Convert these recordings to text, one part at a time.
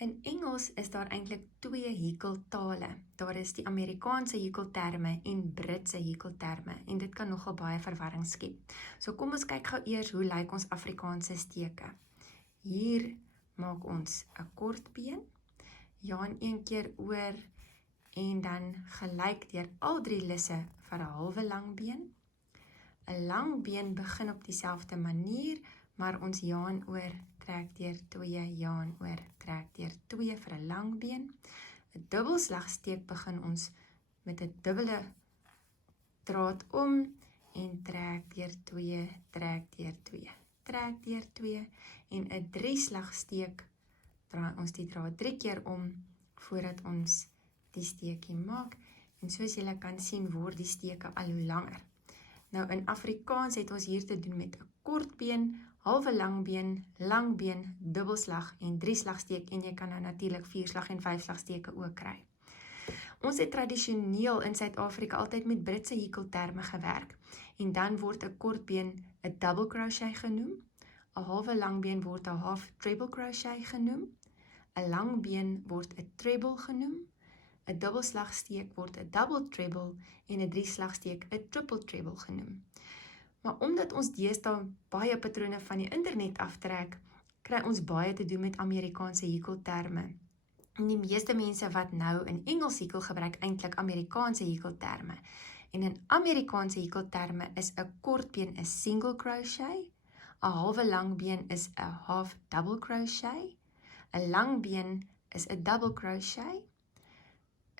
In Engels is daar eintlik twee hekeltale. Daar is die Amerikaanse hekelterme en Britse hekelterme en dit kan nogal baie verwarring skep. So kom ons kyk gou eers hoe lyk ons Afrikaanse steke. Hier maak ons 'n kort been, Jaan een keer oor en dan gelyk deur al drie lisse vir 'n halwe lang been. 'n Lang been begin op dieselfde manier, maar ons Jaan oor trek deur 2, Jaan oor trek deur 2 vir 'n lang been. 'n Dubbelslagsteek begin ons met 'n dubbele draad om en trek deur 2, trek deur 2, trek deur 2 en 'n drieslagsteek draai ons die draad 3 keer om voordat ons die steekie maak en soos julle kan sien word die steke al hoe langer. Nou in Afrikaans het ons hier te doen met 'n kort been, halwe lang been, dubbelslag en drieslagsteek en jy kan nou natuurlik 4-slag en 5-slagsteke ook kry. Ons het tradisioneel in Suid-Afrika altyd met Britse hekelterme gewerk en dan word 'n kort been 'n double crochet genoem, 'n halwe lang been word 'n half treble crochet genoem, 'n lang been word 'n treble genoem, 'n dubbelslagsteek word 'n double treble en 'n drieslagsteek 'n triple treble genoem. Maar omdat ons deesdae baie patrone van die internet aftrek, kry ons baie te doen met Amerikaanse hekelterme. En die meeste mense wat nou in Engels hekel gebruik eintlik Amerikaanse hekelterme. En in Amerikaanse hekelterme is 'n kort been 'n single crochet, 'n halwe lang been is 'n half double crochet, 'n lang been is 'n double crochet,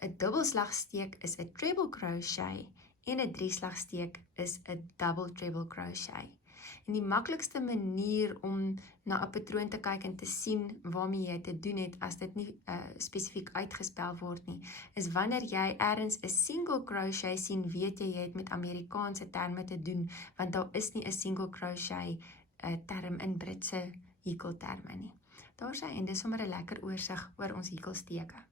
'n dubbelslagsteek is 'n treble crochet en 'n drieslagsteek is 'n double treble crochet. En die maklikste manier om na 'n patroon te kyk en te sien waarmee jy te doen het as dit nie spesifiek uitgespel word nie, is wanneer jy ergens 'n single crochet sien, weet jy het met Amerikaanse terme te doen, want daar is nie 'n single crochet term in Britse hekelterme nie. Daar sy en dis sommer 'n lekker oorsig oor ons hekelsteke.